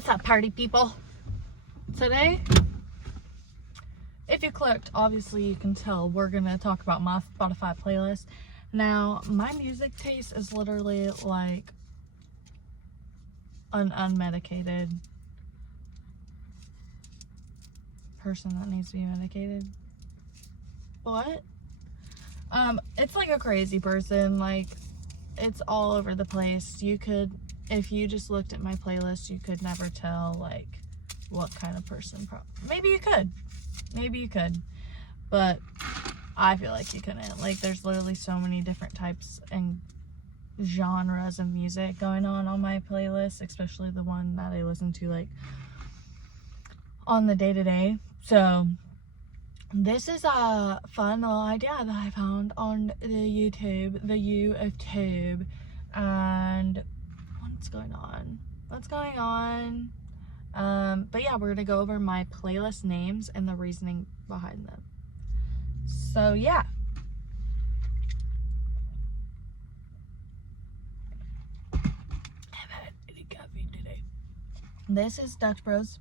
What's up, party people? Today, if you clicked, obviously you can tell we're gonna talk about my Spotify playlist. Now, my music taste is literally like an unmedicated person that needs to be medicated. What? It's like a crazy person. Like, it's all over the place. You could, if you just looked at my playlist, you could never tell like what kind of person. Maybe you could, but I feel like you couldn't. Like, there's literally so many different types and genres of music going on my playlist, especially the one that I listen to like on the day-to-day. So this is a fun little idea that I found on the YouTube, and what's going on? But yeah, we're gonna go over my playlist names and the reasoning behind them. So yeah. I haven't had any coffee today. This is Dutch Bros.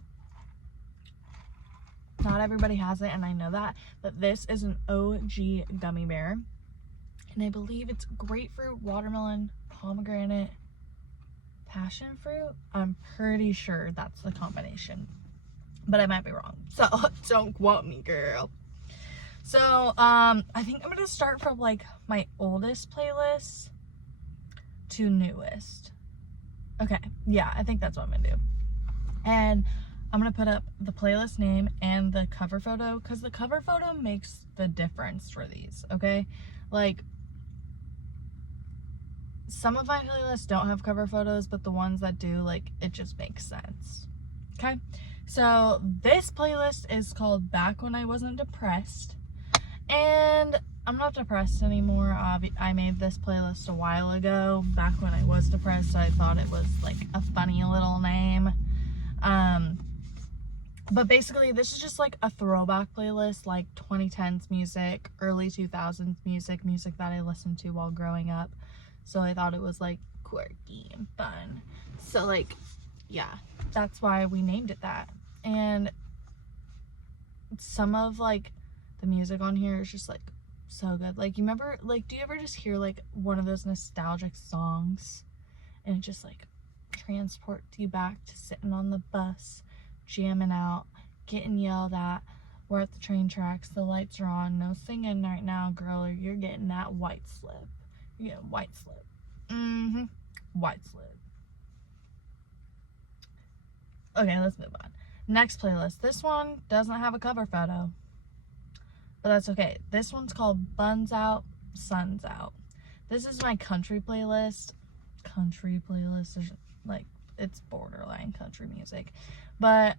Not everybody has it, and I know that, but this is an OG gummy bear, and I believe it's grapefruit, watermelon, pomegranate, passion fruit. I'm pretty sure that's the combination, but I might be wrong, so don't quote me, girl. So I think I'm gonna start from like my oldest playlist to newest. Okay, yeah, I think that's what I'm gonna do. And I'm gonna put up the playlist name and the cover photo, because the cover photo makes the difference for these, okay? Like, some of my playlists don't have cover photos, but the ones that do, like, it just makes sense, okay? So this playlist is called Back When I Wasn't Depressed, and I'm not depressed anymore. I made this playlist a while ago, back when I was depressed, so I thought it was like a funny little name. But basically, this is just like a throwback playlist, like 2010s music, early 2000s music that I listened to while growing up. So I thought it was like quirky and fun. So like, yeah, that's why we named it that. And some of like the music on here is just like so good. Like, you remember, like, do you ever just hear like one of those nostalgic songs and it just like transports you back to sitting on the bus, jamming out, getting yelled at, we're at the train tracks, the lights are on, no singing right now, girl, or you're getting that white slip. You're getting white slip. White slip. Okay, let's move on. Next playlist. This one doesn't have a cover photo, but that's okay. This one's called Buns Out, Suns Out. This is my country playlist. There's like, it's borderline country music, but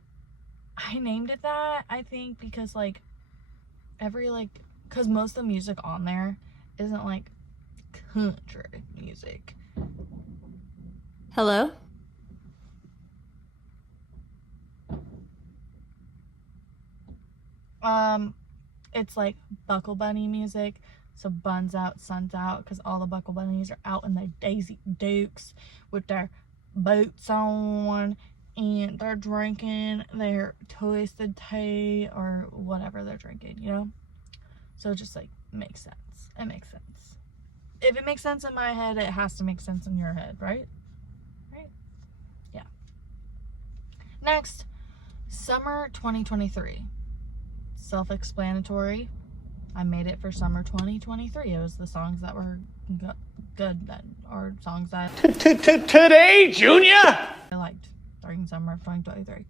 I named it that, I think, because like because most of the music on there isn't like country music. Hello? It's like Buckle Bunny music. So buns out, suns out, because all the Buckle Bunnies are out in their Daisy Dukes with their boots on, and they're drinking their twisted tea or whatever they're drinking, you know? So it just like makes sense. It makes sense. If it makes sense in my head, it has to make sense in your head, right? Right? Yeah. Next, summer 2023. Self-explanatory. I made it for summer 2023. It was the songs that were good then, or songs that Today, Junior, I liked during summer of 2023.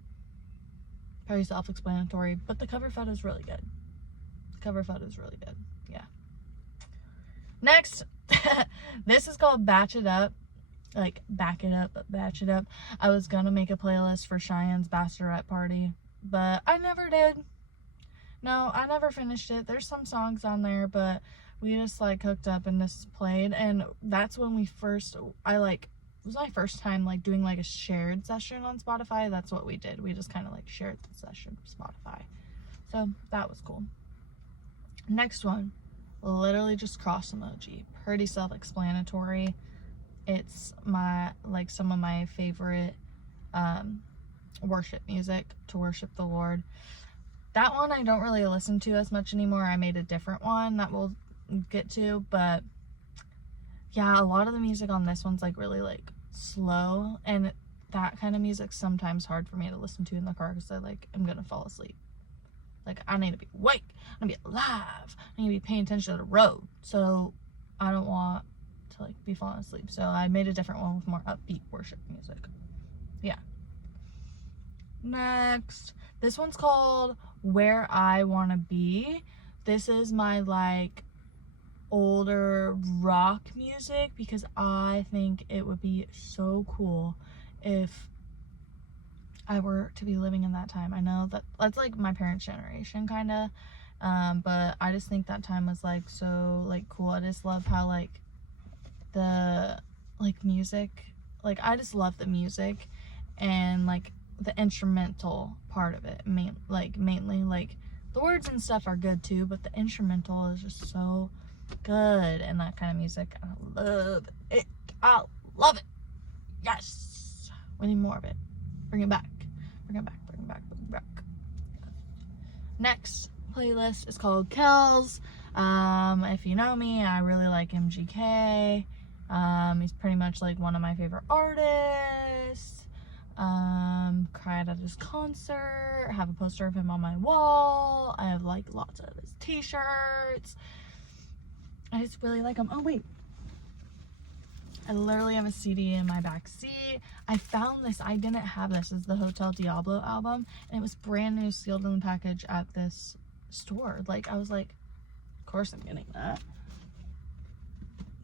Very self-explanatory, but the cover photo is really good. Yeah. Next, this is called Batch It Up. Like, back it up, but batch it up. I was gonna make a playlist for Cheyenne's bachelorette party, but I never did. No, I never finished it. There's some songs on there, but we just like hooked up and this played, and that's when it was my first time like doing like a shared session on Spotify. That's what we did. We just kind of like shared the session with Spotify. So that was cool. Next one, literally just cross emoji. Pretty self-explanatory. It's some of my favorite worship music, to worship the Lord. That one I don't really listen to as much anymore. I made a different one that we'll get to, but yeah, a lot of the music on this one's like really like slow, and that kind of music's sometimes hard for me to listen to in the car because I like am gonna fall asleep. Like, I need to be awake, I need to be alive, I need to be paying attention to the road, so I don't want to like be falling asleep. So I made a different one with more upbeat worship music. Yeah. Next, this one's called Where I Wanna Be. This is my like older rock music because I think it would be so cool if I were to be living in that time. I know that that's like my parents' generation kind of, but I just think that time was like so like cool. I just love how like the like music, like I just love the music and like the instrumental part of it. Mainly like the words and stuff are good too, but the instrumental is just so good. And that kind of music, I love it. I love it. Yes, we need more of it. Bring it back. Bring it back. Bring it back. Bring it back. Next playlist is called Kells. If you know me, I really like MGK. He's pretty much like one of my favorite artists. Cried at his concert. I have a poster of him on my wall. I have like lots of his t-shirts. I just really like him. Oh wait, I literally have a CD in my back seat. I found this. I didn't have this. It's the Hotel Diablo album, and it was brand new, sealed in the package at this store. Like, I was like, of course I'm getting that.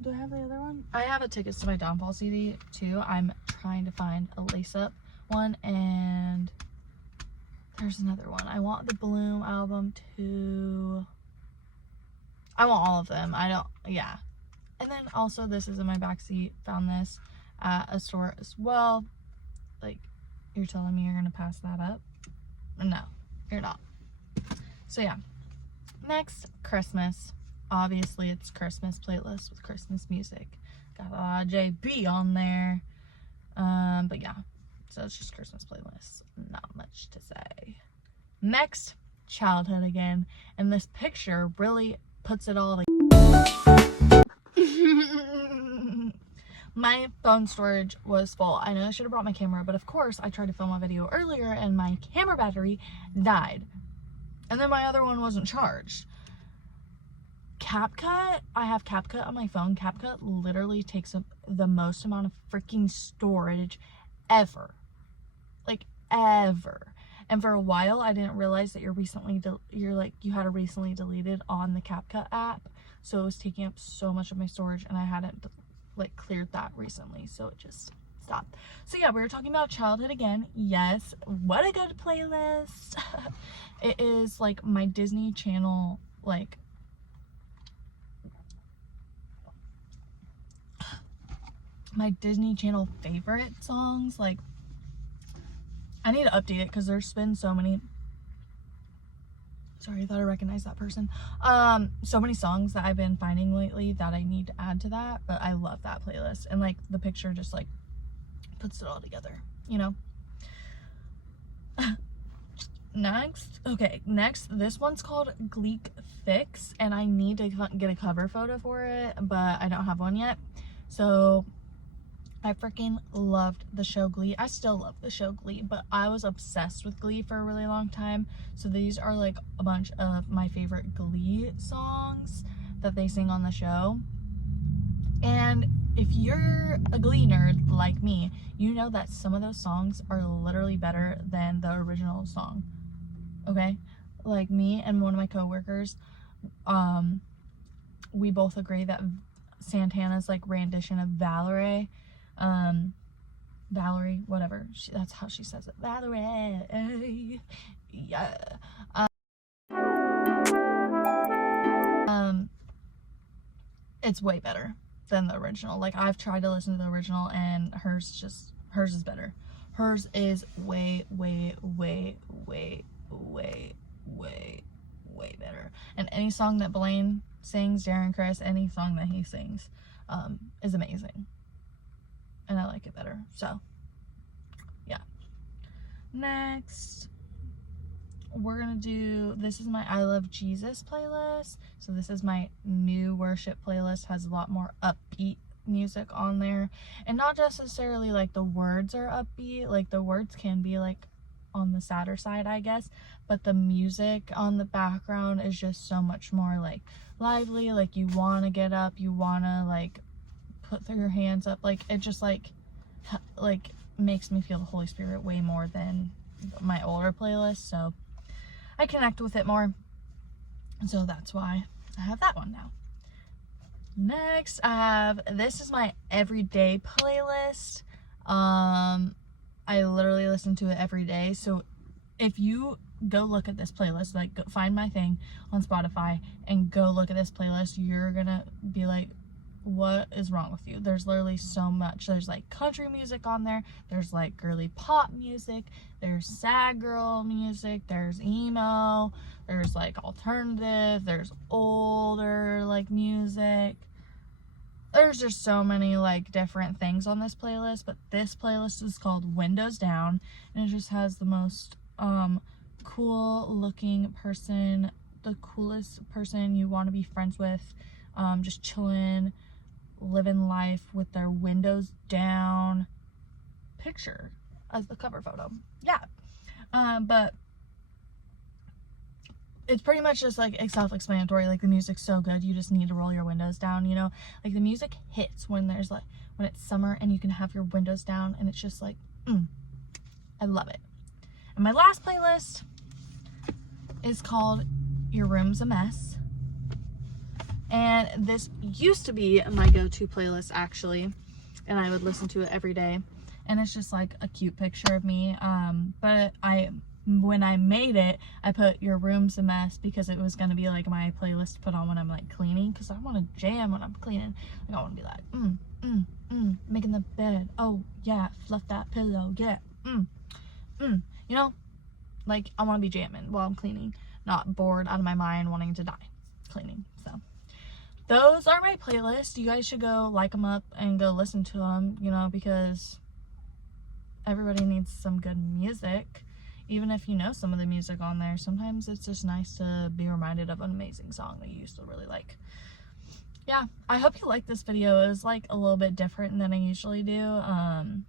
Do I have the other one? I have a Tickets to My Downfall CD too. I'm trying to find a lace-up one, and there's another one. I want the Bloom album too. I want all of them. Yeah. And then also, this is in my backseat. Found this at a store as well. Like, you're telling me you're gonna pass that up? No, you're not. So yeah. Next, Christmas. Obviously, it's Christmas playlist with Christmas music. Got a lot of JB on there. But yeah. So it's just Christmas playlist. Not much to say. Next, childhood again. And this picture really puts it all together. My phone storage was full. I know I should have brought my camera, but of course I tried to film a video earlier and my camera battery died. And then my other one wasn't charged. CapCut, I have CapCut on my phone. CapCut literally takes up the most amount of freaking storage ever. Like, ever. And for a while, I didn't realize that you had a recently deleted on the CapCut app. So it was taking up so much of my storage, and I hadn't like cleared that recently, so it just stopped. So yeah, we were talking about childhood again. Yes, what a good playlist. It is like my Disney Channel, like my Disney Channel favorite songs. Like, I need to update it because there's been so many. Sorry, I thought I recognized that person. So many songs that I've been finding lately that I need to add to that, but I love that playlist. And like the picture just like puts it all together, you know? Next, this one's called Glee Fix, and I need to get a cover photo for it, but I don't have one yet. So I freaking loved the show Glee. I still love the show Glee, but I was obsessed with Glee for a really long time. So these are like a bunch of my favorite Glee songs that they sing on the show. And if you're a Glee nerd like me, you know that some of those songs are literally better than the original song. Okay? Like, me and one of my coworkers, we both agree that Santana's like rendition of Valerie, whatever, that's how she says it, Valerie, yeah, it's way better than the original. Like, I've tried to listen to the original, and hers is better. Hers is way better. And any song that Blaine sings, Darren Criss, any song that he sings, is amazing. And I like it better. So, yeah. Next, we're gonna do, this is my I Love Jesus playlist. So this is my new worship playlist, has a lot more upbeat music on there, and not necessarily like the words are upbeat, like the words can be like on the sadder side, I guess, but the music on the background is just so much more like lively, like you want to get up, you want to like put your hands up, like it just like makes me feel the Holy Spirit way more than my older playlist, so I connect with it more, so that's why I have that one now. Next, I have, this is my everyday playlist. I literally listen to it every day, so if you go look at this playlist, like go find my thing on Spotify and go look at this playlist, you're gonna be like, what is wrong with you? There's literally so much. There's like country music on there, there's like girly pop music, there's sad girl music, there's emo, there's like alternative, there's older like music. There's just so many like different things on this playlist, but this playlist is called Windows Down, and it just has the most cool looking person, the coolest person you want to be friends with, just chilling, living life with their windows down picture as the cover photo. Yeah. But it's pretty much just like self-explanatory. Like the music's so good, you just need to roll your windows down, you know? Like the music hits when there's like, when it's summer and you can have your windows down, and it's just like, I love it. And my last playlist is called Your Room's a Mess. And this used to be my go-to playlist actually, and I would listen to it every day. And it's just like a cute picture of me. But when I made it, I put Your Room's a Mess because it was going to be like my playlist to put on when I'm like cleaning, because I want to jam when I'm cleaning. Like I want to be like, making the bed. Oh yeah, fluff that pillow. Yeah, you know, like I want to be jamming while I'm cleaning, not bored out of my mind wanting to die cleaning. So those are my playlists. You guys should go like them up and go listen to them, you know, because everybody needs some good music. Even if you know some of the music on there, sometimes it's just nice to be reminded of an amazing song that you used to really like. Yeah, I hope you liked this video. It was like a little bit different than I usually do,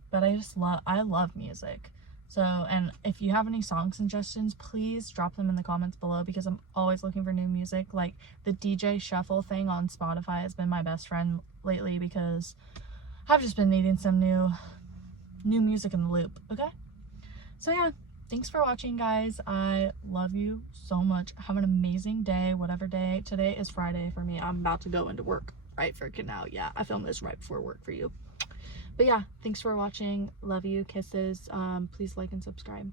but I love music. So, and if you have any song suggestions, please drop them in the comments below, because I'm always looking for new music. Like the DJ shuffle thing on Spotify has been my best friend lately, because I've just been needing some new music in the loop. Okay, so yeah, thanks for watching, guys. I love you so much. Have an amazing day, whatever day. Today is Friday for me. I'm about to go into work right freaking now. Yeah, I filmed this right before work for you. But yeah, thanks for watching. Love you. Kisses. Please like and subscribe.